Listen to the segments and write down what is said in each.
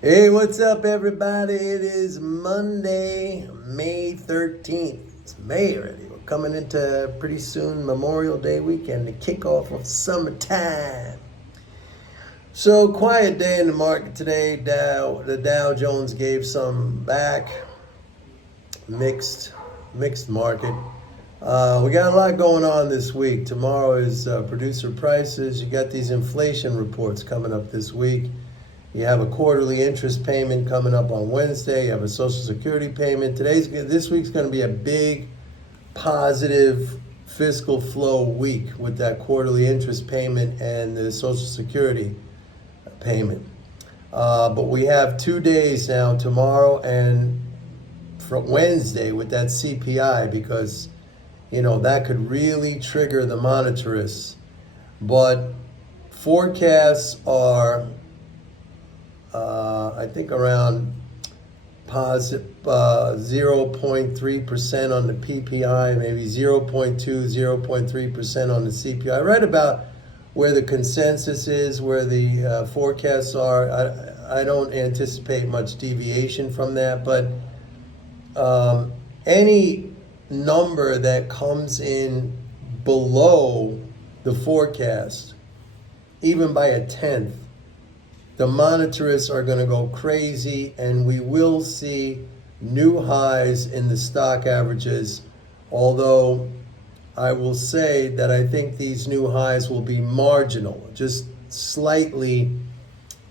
Hey, what's up, everybody? It is Monday, May 13th. It's May already. We're coming into pretty soon Memorial Day weekend, the kickoff of summertime. So, quiet day in the market today. The Dow Jones gave some back. Mixed, mixed market. We got a lot going on this week. Tomorrow is producer prices. You got these inflation reports coming up this week. You have a quarterly interest payment coming up on Wednesday. You have a Social Security payment. This week's going to be a big positive fiscal flow week with that quarterly interest payment and the Social Security payment. But we have 2 days now, tomorrow and from Wednesday, with that CPI, because that could really trigger the monetarists. But forecasts are I think around 0.3% on the PPI, maybe 0.2, 0.3% on the CPI, right about where the consensus is, where the forecasts are. I don't anticipate much deviation from that, but any number that comes in below the forecast, even by a tenth, the monetarists are going to go crazy, and we will see new highs in the stock averages, although I will say that I think these new highs will be marginal, just slightly.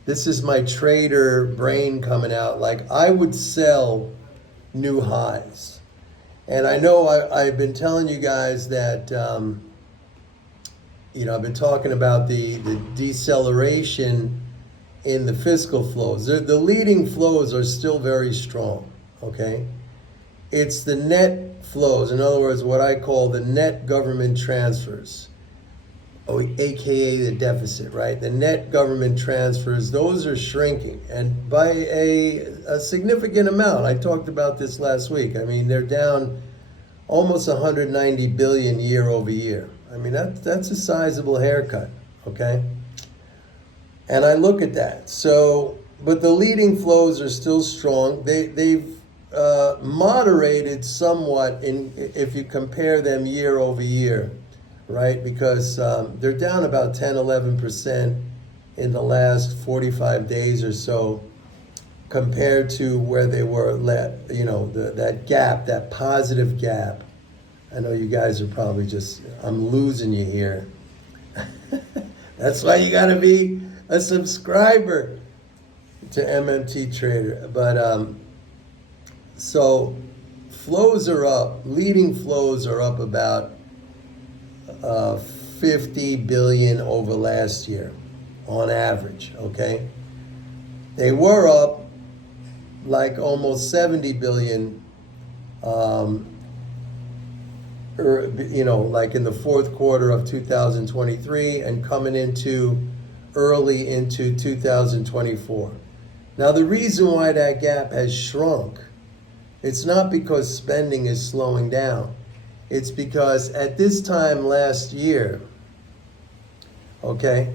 This is my trader brain coming out. Like, I would sell new highs. And I know I've been telling you guys that, I've been talking about the deceleration in the fiscal flows. The leading flows are still very strong, okay? It's the net flows, in other words, what I call the net government transfers, aka the deficit, right? The net government transfers, those are shrinking, and by a significant amount. I talked about this last week. I mean, they're down almost 190 billion year over year. I mean, that's a sizable haircut, okay? And I look at that. So, but the leading flows are still strong. They've moderated somewhat if you compare them year over year, right? Because they're down about 10, 11% in the last 45 days or so compared to where they were, that gap, that positive gap. I know you guys are probably I'm losing you here. That's why you got to be a subscriber to MMT Trader. But so flows are up. Leading flows are up about 50 billion over last year on average, okay? They were up like almost 70 billion like in the fourth quarter of 2023 and coming early into 2024. Now, the reason why that gap has shrunk, it's not because spending is slowing down. It's because at this time last year, okay,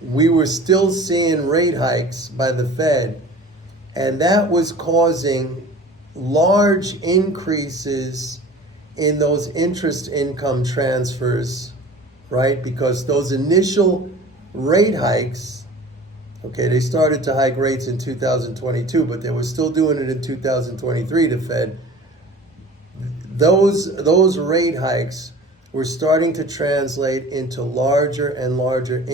we were still seeing rate hikes by the Fed, and that was causing large increases in those interest income transfers, right? Because those initial rate hikes, okay, they started to hike rates in 2022, but they were still doing it in 2023, the Fed. Those rate hikes were starting to translate into larger and larger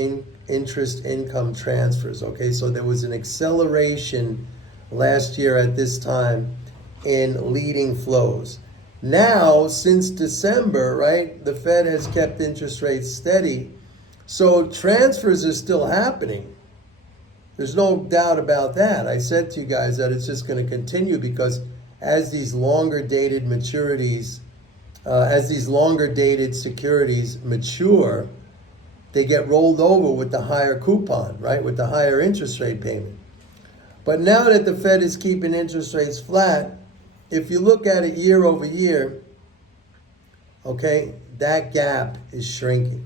interest income transfers, okay? So there was an acceleration last year at this time in leading flows. Now, since December, right, the Fed has kept interest rates steady, so transfers are still happening. There's no doubt about that. I said to you guys that it's just going to continue because as these longer dated maturities, as these longer dated securities mature, they get rolled over with the higher coupon, right, with the higher interest rate payment. But now that the Fed is keeping interest rates flat, if you look at it year over year, okay, that gap is shrinking.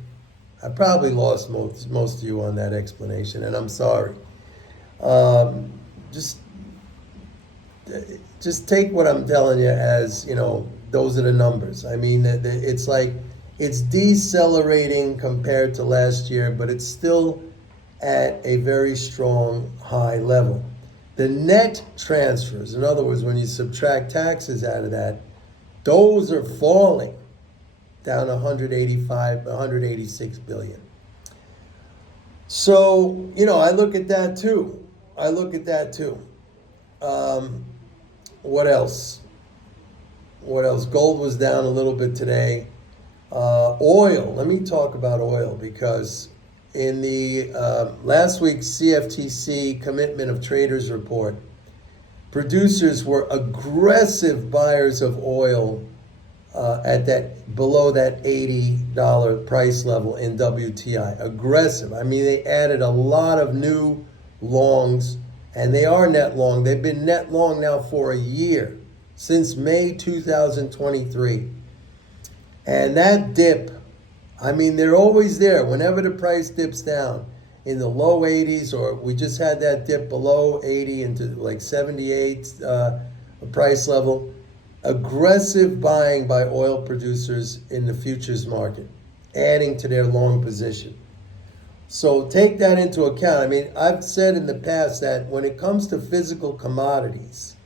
I probably lost most of you on that explanation, and I'm sorry. Um, just just take what I'm telling you as, those are the numbers. I mean, it's like it's decelerating compared to last year, but it's still at a very strong high level. The net transfers, in other words, when you subtract taxes out of that, those are falling down 186 billion. So, I look at that too. What else? Gold was down a little bit today. Oil. Let me talk about oil because in the last week's CFTC Commitment of Traders report, producers were aggressive buyers of oil at that below that $80 price level in WTI. Aggressive. I mean, they added a lot of new longs, and they are net long. They've been net long now for a year, since May 2023. And that dip, I mean, they're always there. Whenever the price dips down in the low 80s, or we just had that dip below 80 into like 78 price level, aggressive buying by oil producers in the futures market, adding to their long position. So take that into account. I mean, I've said in the past that when it comes to physical commodities,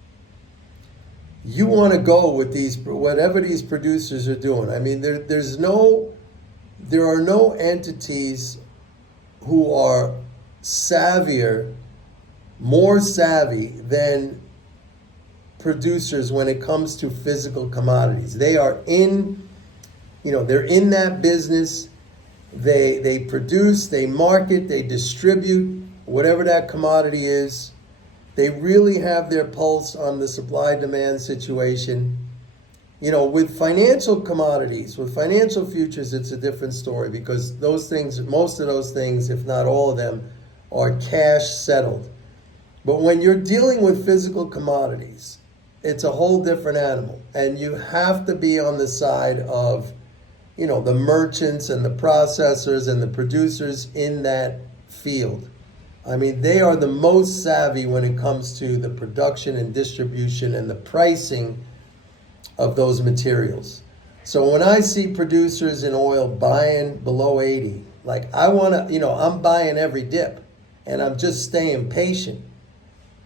you want to go with whatever these producers are doing. I mean, there are no entities who are more savvy than producers when it comes to physical commodities. They are they're in that business. They produce, they market, they distribute whatever that commodity is. They really have their pulse on the supply-demand situation. With financial commodities, with financial futures, it's a different story because most of those things, if not all of them, are cash settled. But when you're dealing with physical commodities, it's a whole different animal. And you have to be on the side of, the merchants and the processors and the producers in that field. I mean, they are the most savvy when it comes to the production and distribution and the pricing of those materials. So when I see producers in oil buying below 80, like I'm buying every dip and I'm just staying patient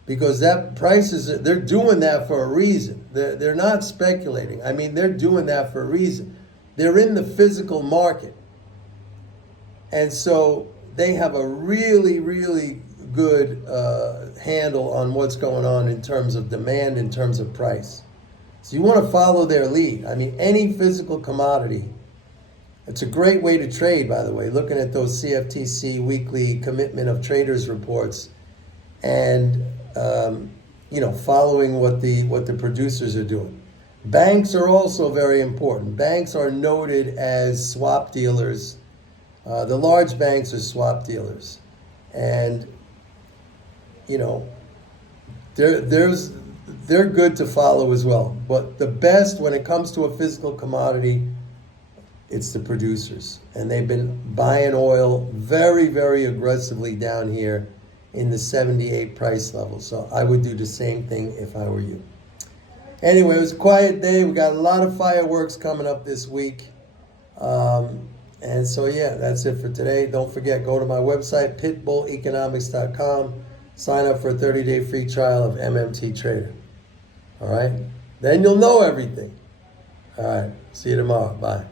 because they're doing that for a reason. They're not speculating. I mean, they're doing that for a reason. They're in the physical market. And so they have a really, really good handle on what's going on in terms of demand, in terms of price. So you want to follow their lead. I mean, any physical commodity, it's a great way to trade, by the way, looking at those CFTC weekly Commitment of Traders reports and, following what the producers are doing. Banks are also very important. Banks are noted as swap dealers. The large banks are swap dealers. And, they're good to follow as well. But the best when it comes to a physical commodity, it's the producers. And they've been buying oil very, very aggressively down here in the 78 price level. So I would do the same thing if I were you. Anyway, it was a quiet day. We got a lot of fireworks coming up this week. And so, that's it for today. Don't forget, go to my website, pitbulleconomics.com. Sign up for a 30-day free trial of MMT Trader. All right? Then you'll know everything. All right. See you tomorrow. Bye.